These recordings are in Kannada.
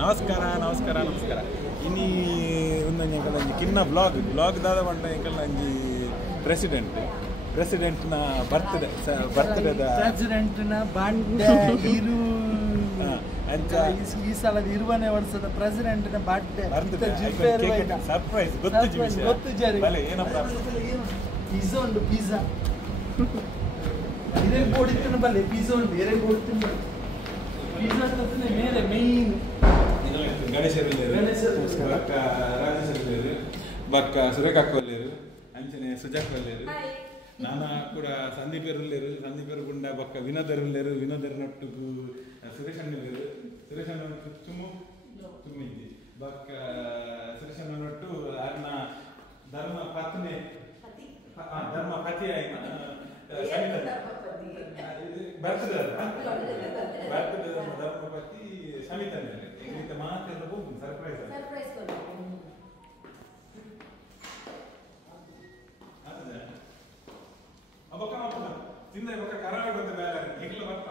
ನಮಸ್ಕಾರ ನಮಸ್ಕಾರ ನಮಸ್ಕಾರ ಇನ್ನಿ ಒಂದು ಕಿನ್ನ ಬ್ಲಾಗ್ ದಾದ ಬಂಡ ಎಂಕಲ್ನ ಒಂಜಿ ಪ್ರೆಸಿಡೆಂಟ್ನ ಬರ್ತ್ಡೇದ ಪ್ರೆಸಿಡೆಂಟ್ನ ಬರ್ತ್ಡೇ ಇರು ಅಂಚ ಈ ಸಲದ 20ನೇ ವರ್ಷದ ಪ್ರೆಸಿಡೆಂಟ್ನ ಬರ್ತ್ಡೇ ಸರ್ಪ್ರೈಸ್ ಗೊತ್ತು ಜರಿ ಏನಪ್ಪ ಪಿಜ್ಜಾ ಉಂಟು ಪಿಜ್ಜಾ ಇದೇ ಕೊಡ್ತೀನಿ ಬಲ್ಲೆ ಪಿಜ್ಜಾ ಉಂಟು ಬೇರೆ ಕೊಡ್ತೀನಿ ಪಿಜ್ಜಾ ತತ್ತನೆ ಮೇಲೆ ಮೇನ್ ಗಣೇಶರು ಬಕ್ಕ ರಾಜೇಶ್ವರಿ ಬಕ್ಕ ಸುರೇಖಾಕ್ಕಲ್ಲೇರು ಅಂಚನೆ ಸುಜಾಕ್ಕಲ್ಲೇರು ನಾನ ಕೂಡ ಸಂದೀಪರು ಗುಂಡ ಬಕ್ಕ ವಿನೋದರ್ ನೊಟ್ಟುಗು ಸುರೇಶಣ್ಣ ತುಮ್ಮಿದ್ದಿ ಬಕ್ಕ ಸುರೇಶಣ್ಣ ನೊಟ್ಟು ಅನ್ನ ಧರ್ಮ ಪತ್ನಿ ಧರ್ಮ ಪತಿ ಆಯ್ತು ಬರ್ತದೆ ಧರ್ಮಪತಿ ಸಮಿತನೇ ಇಂತ ಮಾತೆಲ್ಲ ಹೋಗಿ ಸರ್ಪ್ರೈಸ್ ಅಬ್ಬಕ್ಕ ತಿಂದ ಬಕ್ಕ ಕರಾಳ ಬಂದ ಮೇಲೆ ಹೆಗ್ಲ ಬರ್ತ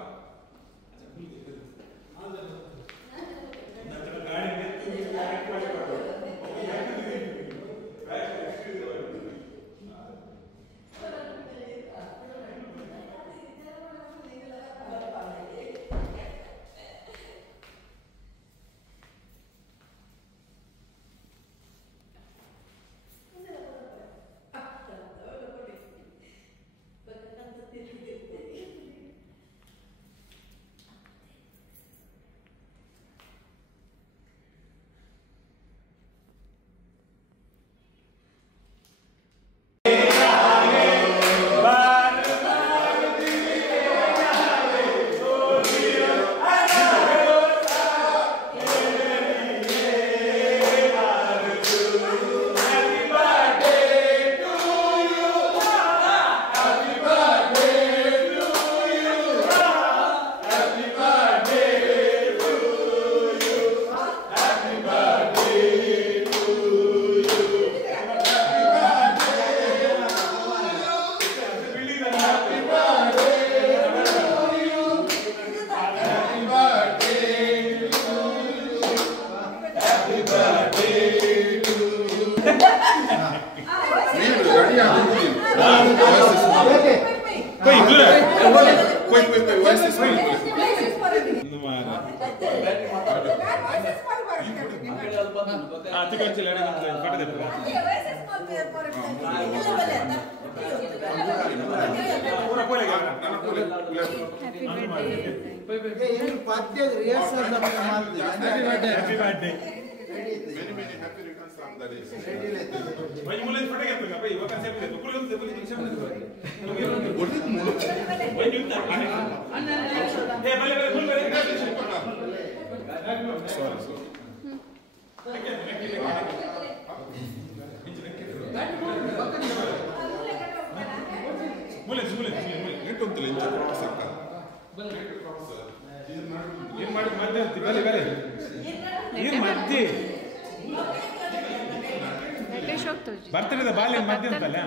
ಬರ್ತಡೇದ ಬಾಲ್ಯ ಮಧ್ಯ ಅಂತಲ್ಲ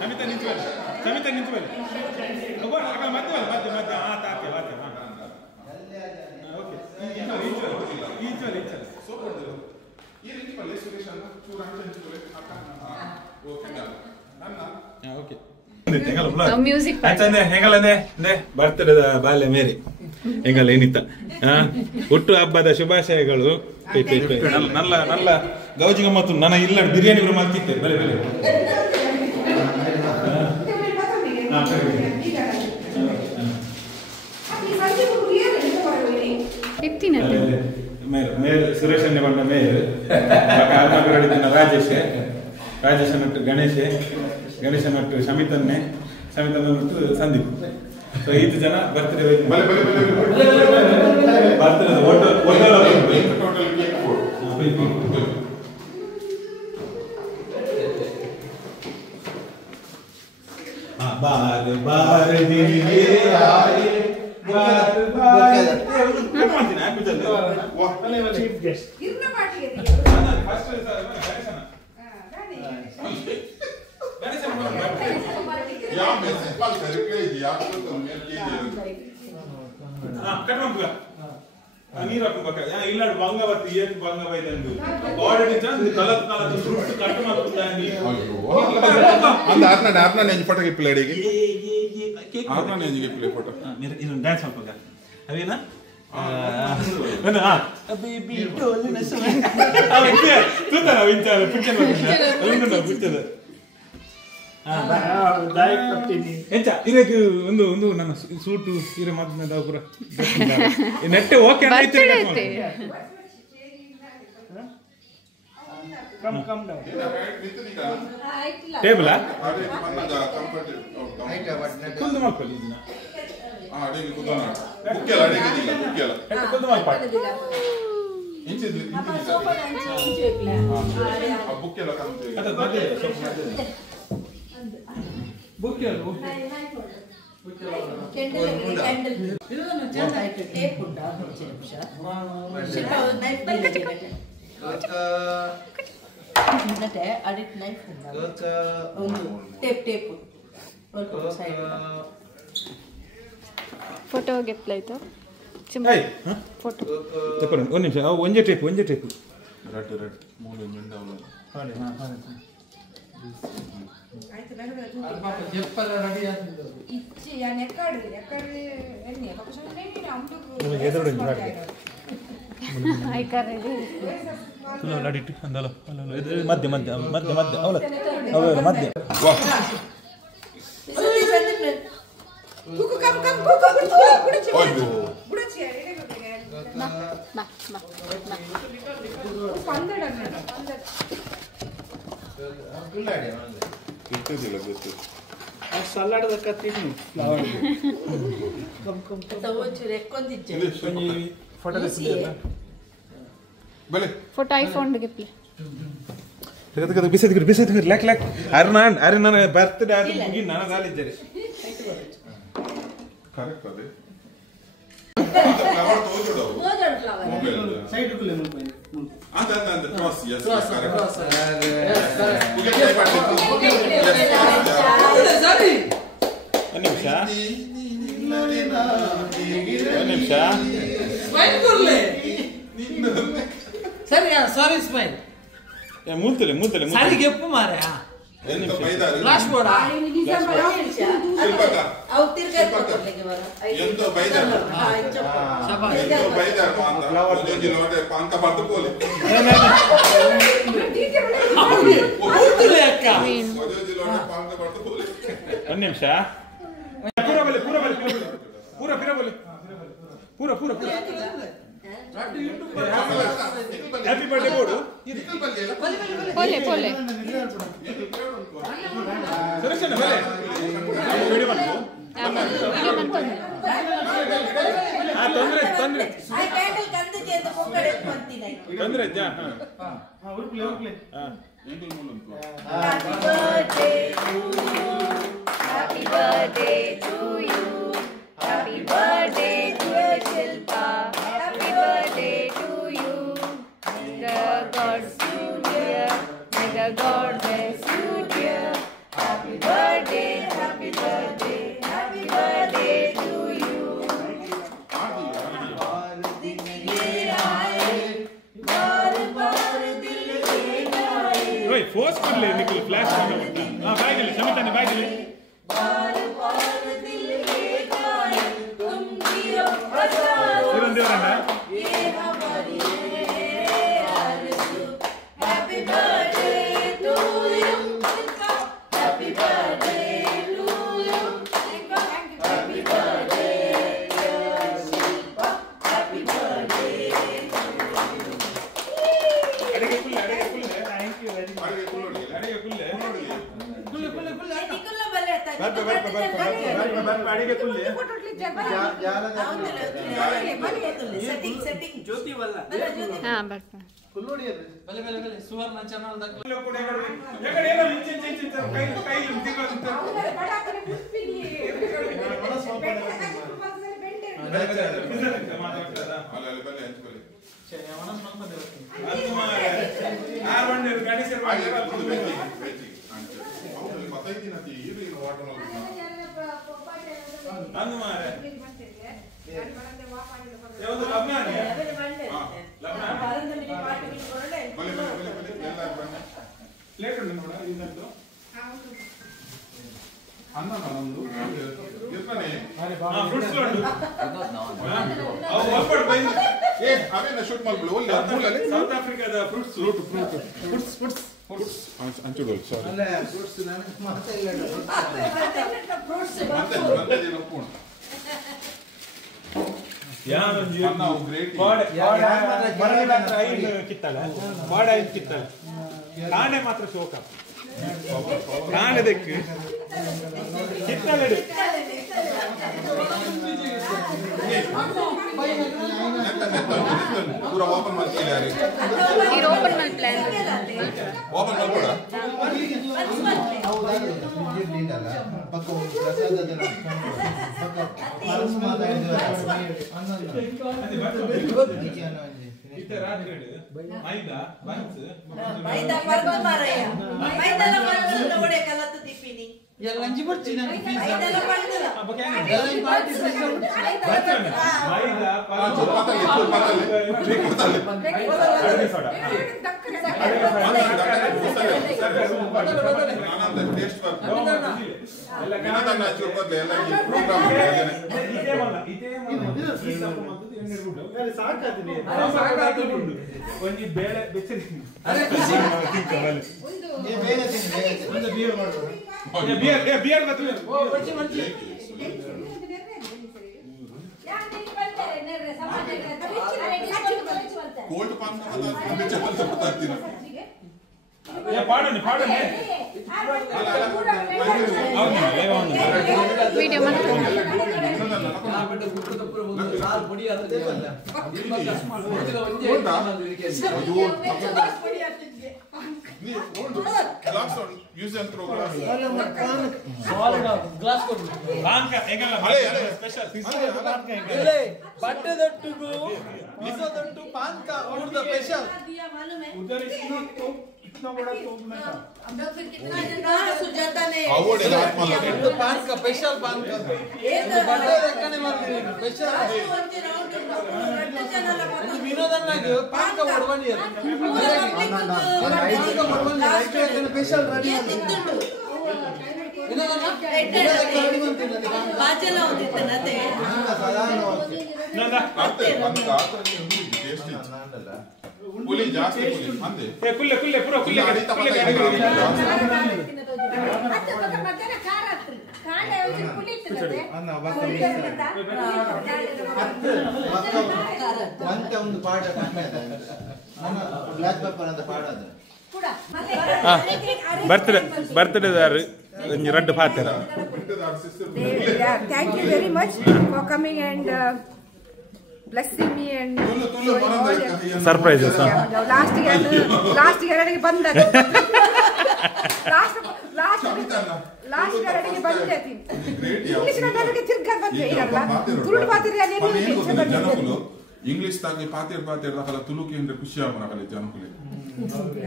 ಸಮಿತ ನಿಂಚುವಲ್ಲಿ ಮಧ್ಯ ತಾಕೆ ವಾಕ್ಯ ಓಕೆ ಬರ್ತಡೇದ ಬಾಲ್ಯ ಮೇರಿ ಹೆಂಗಲ್ಲ ಏನಿತ್ತ ಹುಟ್ಟು ಹಬ್ಬದ ಶುಭಾಶಯಗಳು ನಲ್ಲ ನಲ್ಲ ಗೌಜಿ ಗಮ್ಮತ್ತು ನನ್ನ ಇಲ್ಲ ಬಿರಿಯಾನಿ ಮಾಡ್ತಿದ್ದೆ ಬೆಲೆ ಮೇರ್ ಸುರೇಶನ್ನೇ ಬಂದ ಮೇರ್ ರಾಜೇಶ್ ನಟ್ಟು ಗಣೇಶ ನಟ್ಟು ಸಮಿತನ್ನೇ ನಟ್ಟು ಸಂದೀಪ್ ಸೊ 5 ಜನ ಬರ್ತ್ಡೇ बार बार दिन ये आए बार बार क्या मानती ना कुछ चलते वाह चीफ गेस्ट कितना पार्टी है ना फर्स्ट गणेश या मैं सिंपल करके दिया तो तुमने की दिया हां कट मत हुआ ನೀರು ಹಾಕಬೇಕು ಇಲ್ಲ ಬಂಗವತ್ತಿ ಏನು ಬಂಗವೈದಂದು ಆಲ್ರೆಡಿ ಚಂದ ಕಲತ್ ಕಲತ್ ಫ್ರೂಟ್ ಕಟ್ ಮಾಡ್ತಾನೆ ಅಂದ ಆತ್ನ ನೆಂಜಿ ಫೋಟೋ ಗಿಪ್ಲೆ ಅಡಿಗೆ ಆತ್ನ ನೆಂಜಿ ಗಿಪ್ಲೆ ಫೋಟೋ ಇದು ಡ್ಯಾನ್ಸ್ ಸ್ವಲ್ಪ ಅವೇನಾ ಬೇಬಿ ಡೋಲಿನ ಸಮಯ ತೂತನ ವಿಂಚಾರ ಪಿಕ್ಚರ್ ಮಾಡ್ತಿದ್ದ ಪಿಕ್ಚರ್ ಎಂಚ ಇದಕ್ಕೆ ಒಂದು ನನ್ನ ಸೂಟು ಇರ ಮಾತ್ರ ದಾಪುರ ನೆಟ್ಟೆ ಓಕೆ ಟೇಬಲ್ ಕುಂದು ಮಾಡ್ಕೊಳ್ಳಿ ಇದನ್ನ ಫೋಟೋ ಗೆಪ್ಲಾಯ್ತು ಫೋಟೋ ತಕೊಳ್ಳಿ ಒಂದು ನಿಮಿಷ ಒಂದೇ ಟೇಪು ಮಧ್ಯ ಮಧ್ಯ ಮಧ್ಯ ಮಧ್ಯ ಅವಳ ಮಧ್ಯ ಸಲಾಡ್ ತಿನ್ನು ಫೋಟೋ ಐಫೋನ್ ಗೆಪ್ಲೆ ಬಿಸಿ ಲೆಕ್ ಲೆಕ್ ಅರೆ ನನ್ನ ಬರ್ತ್ಡೇ ಆದ ಮುಗಿ ನನಗಾಲಿದ್ದಾರೆ ಕರೆಕ್ಟ್ ಅದೇ ಸಾರಿ ಸ್ಮೈಲ್ ಮೂಲ್ತಲೆ ಸಾರಿ ಗೆಪ್ಪು ಮಾರೆ ಫ್ಲಾಶ್ ಬೋರ್ಡ್ ಒಂದು ನಿಮಿಷ ಪೂರ ಹ್ಯಾಪಿ ಬರ್ಡೇ ಬೋರ್ಡು ಪೋಲೆ ಪೋಲೆ ಸರಸನ ಬಲೆ ವಿಡಿಯೋ ಮಾಡ್ತು ತೊಂದ್ರೆ ಜಾ Happy birthday to you. Happy birthday dear Shilpa. Happy birthday to you. May God you dear. May God bless you dear. Happy birthday to you. Right, force कर ले निकल फ्लैश करना होता है हाँ बाइक ले समिता ने बाइक ले इरंदे वरना Happy birthday to you. Happy birthday to you. Happy birthday dear Shilpa. Happy birthday to you. अड़े कुल ಥ್ಯಾಂಕ್ ಯು ವೆರಿ ಮಚ್ अड़े कुल ಅಡಿಗೆ ಕುಲ್ಲಿ ಜ್ಯೋತಿ ವಲ್ಲ ಹಾ ಬರ್ತಾ ಕುಲ್ಲೋಡಿ ಬಲೆ ಬಲೆ ಬಲೆ ಸುವರ್ಣ ಚಾನಲ್ ದಾಗ ಎಕಡೆ ಏನೋ ಇಂಚೆ ಕೈ ತಿಂಗಳು ಅನ್ನ ನಂದು ಇರ್ತಾನೆ ಫ್ರೂಟ್ಸ್ ಉಂಟು ಏ ಅವೇನ ಶೂಟ್ ಮಾಡ್ಬಿಡು ಒಳ್ಳೆ ಮೂಲಲ್ಲಿ ಸೌತ್ ಆಫ್ರಿಕಾದ ಫ್ರೂಟ್ಸ್ ಅಂಚುಡು ಸಾರಿ ಅಲ್ಲ ಫ್ರೂಟ್ಸ್ ನನಗೆ ಮಾತಾಡಿಲ್ಲ ಮತ್ತೆ ಒಪ್ಪೋಣ ಯಾನೊಂಜಿ ನಾವು ಗ್ರೇಟ್ ಕಿತ್ತಲ್ಲ ಬಾಡ ಕಿತ್ತಲ್ಲ ಕಾಣೆ ಮಾತ್ರ ಶೋಕ ಕಾಣದಕ್ಕೆ ಕಿತ್ತಲಡು ಪೂರಾ ಓಪನ್ ಮಾಡ್ತಿದ್ದಾರೆ ಇದು ಓಪನ್ ಮಾಡಿ ಪ್ಲಾನ್ ಓಪನ್ ಮಾಡ್ಬೋದಾ ಪಕ್ಕ ಪ್ರಸಾದ ಮೈದಾ ಬನ್ಸ್ ಮೈದಾ ಬರ್ದ ಮಾರಯ್ಯ ಮೈದಾ ಬರ್ದ ಒಡೆ ಕಲತ್ತು ತಿಪ್ಪಿನಿ ಎಲ್ಲ ಅಂಜಿ ಬರ್ಚಿ ನನಗೆ ಮೈದಾ ಒಂಜಿ ಬೇಳೆ ಬೆಚ್ಚರಿ ಬಿಯರ್ ಕೋಲ್ಡ್ ಪಾನ್ ಗೊತ್ತಾಗ್ತೀನಿ ಪಾಡನೆ ವಿಡಿಯೋ ಯೂಸ್ ಅಂತ ಸ್ಪೆಷಲ್ ಬಟ್ಟೆದೊಟ್ಟು ಬಿಸದೊಟ್ಟು ಪಾನ್ಕ ಊರ್ದ ಸ್ಪೆಷಲ್ ಸುಜಾತ ने ಪಾನ್ಕ ಸ್ಪೆಷಲ್ ಪಾನ್ಕ ಬಟ್ಟೆ ಲೆಕ್ಕನೆ ಮಾಡ್ತೀನಿ ಸ್ಪೆಷಲ್ ವಿನೋದನ್ನಾಗಿ ಪಾನ್ಕ ಹೊಡವಣಿಯರು ಸ್ಪೆಷಲ್ ರೆಡಿ ಬಾಚೆಲ್ಲ ಓದಿತ್ತನತೆ ಪುಲಿ ಜಾಸ್ತಿ ಅಂದೆ ಕುಲ್ಲೆ ಪುರ ಕುಲ್ಲೆ ಒಂದು ಪಾಠ ಬ್ಲಾಕ್ ಪೆಪ್ಪರ್ ಅಂತ ಪಾಠ ಅದು ಬರ್ತ್ಡೇದಾರು ರೆಡ್ ಪಾತ್ರ Thank you very much for coming and blessing me and surprises last year ಬಂದ ಲಾಸ್ಟ್ ಎರಡಿಗೆ ಬಂದೆ ಇಂಗ್ಲಿಷ್ ಕನ್ನಡಕ್ಕೆ ತಿರ್ಗ ಬಂದೆ ಇರಲ್ಲ ತುಳು ಪಾತಿರ ಜನಗಳು ಇಂಗ್ಲಿಷ್ ತಾಗಿ ಪಾತಿರ್ ದಾಖಲ ತುಳುಕಿ ಅಂದ್ರೆ ಖುಷಿ ಆಗಲ್ಲ ಜನಗಳು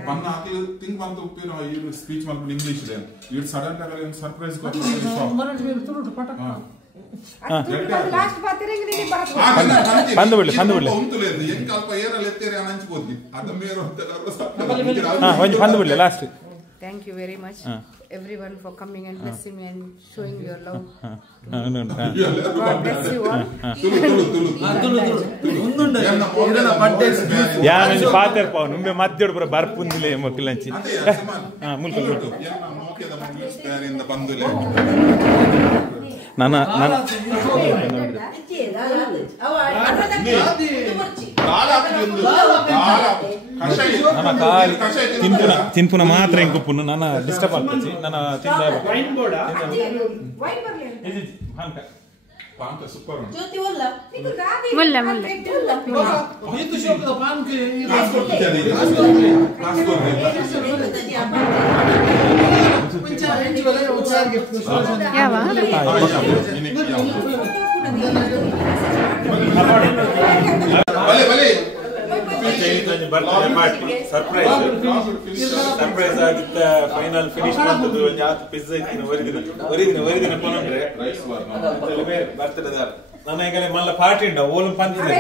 ಪನ್ನ ಆಕಲು ತಿಂಗ್ ಬಂತು ಉಪ್ಪಿನ ಇವರು ಸ್ಪೀಚ್ ಮಾಡ್ಕೊಂಡು ಇಂಗ್ಲಿಷ್ ಇದೆ ಇವ್ರು ಸಡನ್ ಆಗಿ ಒಂದು ಸರ್ಪ್ರೈಸ್ ಲಾಸ್ಟ್ ಪಾತಿರ ಬಂದು ಬಿಡ್ಲಿ ಹೆಂಗ್ ಅಲ್ಪ ಏರಲ್ಲಿ ಎತ್ತೇರಿ ಹಂಚ್ಬೋದು ಅದ ಮೇರು ಬಂದು ಬಿಡ್ಲಿ last Thank you very much everyone for coming and blessing me and showing your love. God bless you all. ಯಾರು ಪಾತರ್ ಪಾವ್ ನಿಂಬೆ ಮಧ್ಯೋಡು ಪುರ ಬರ್ಪುಂದಿಲೆ ಮಕ್ಕಳಂಚಿ ಮುಲ್ಕು ನನ್ನ ನನ್ನ ಕಾಲು ತಿನ್ಪುನ ಮಾತ್ರ ಇಂಕುಪ್ಪುನು ನನ್ನ ಡಿಸ್ಟರ್ಬ್ ಆಗ್ತದೆ ನನ್ನ ತಿಂದ ಸೂಪರ್ ಜ್ಯೋತಿ ಒಲ್ಲ ಮುಲ್ಲ ನೀತು ಶೋಕದ ಪಾನ್ಕೆ ಯಾವ ಬರ್ತ್ಡೇ ಪಾರ್ಟಿ ಸರ್ಪ್ರೈಸ್ ಆಗಿತ್ತ ಫೈನಲ್ ಫಿನಿಶ್ ಮಾಡ್ತದ್ದು ಒಂದು ಆತು ಪಿಜ್ಜಾ ಇತ್ತಿನ ಒರಿದಿನ ಕೊನಂದ್ರೆ ಬರ್ತ್ಡೇದಾರ ನನ್ನ ಈಗಲೇ ಮಲ್ಲ ಪಾರ್ಟಿ ಉಂಡ ಓಲು ಪಂಚಿದೆ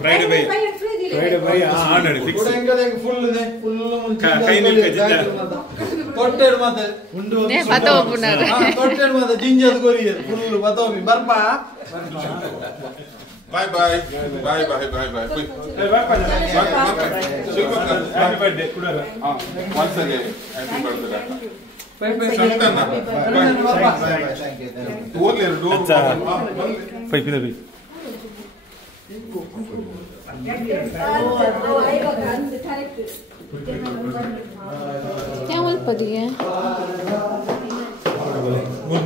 Friday by already fix full ಕೈ ನಿಲ್ಕ ಜಿದ್ದ ತೊಟ್ಟೆಡ್ ಮಾತೆ ಉಂಡು ಬತ್ತೋ ಪುನರ್ ತೊಟ್ಟೆಡ್ ಮಾತೆ ಜಿಂಜದ ಗೋರಿ full ಬತ್ತೋಮಿ ಬರ್ಪಾ Bye bye. Bye bye bye bye. Happy birthday. Kudara. Once again, happy birthday. Bye bye Santana. bye. Thank you. Door le door. Bye bye. क्या बोल पड़ी है बोल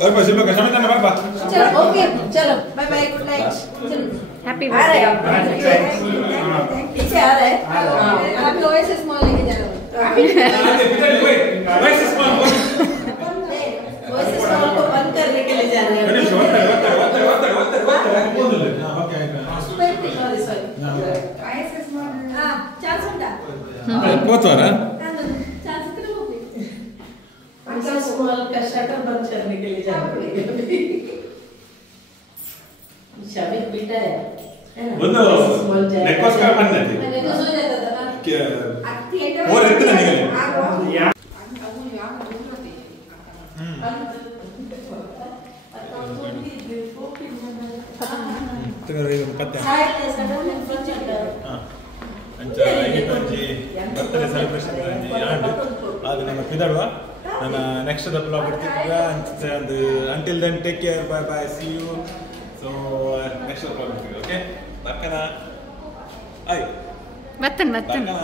बाय बाय सिल्वा कैसा मिलता है बाय चलो ओके चलो बाय बाय गुड नाइट चलो हैप्पी आ रहे बर्थडे हैं पीछे आ रहे हैं आप लोग ऐसे स्मॉल लेके जा रहे हो वैसे स्मॉल वैसे स्मॉल को बंद करने के लिए जा रहे हैं सॉरी ऐसे स्मॉल हां चांस होता पोचोरा चांस कितना हो अच्छा स्मॉल का शटर बंद करने के लिए जा रहे हैं शामिल बेटा है ಒಂದು ನೆಕ್ಕೋಸ್ಕರ ಬಂದೈತಿ मैंने तो सो जाता था थिएटर और इतना निकले ತಗರಿ ಪತ್ತೆ ಅಂಚ ಐಗಿತಂಜಿ ಬರ್ತ್ಡೇ ಸೆಲೆಬ್ರೇಷನ್ ಅಂಜಿ ಆಂಡ್ ಅದು ನಮ್ಮ ಪಿದಡ್ವ ನನ್ನ ನೆಕ್ಸ್ಟ್ ದ ಬ್ಲಾಗ್ ಬರ್ತಿದ್ದ ಅಂಚ ಅದು until then take care bye bye see you so next the blog ಬರ್ತಿದ್ದ ಓಕೆ ಬರ್ಕನಾ ಐ बतन बतन ಬರ್ಕನಾ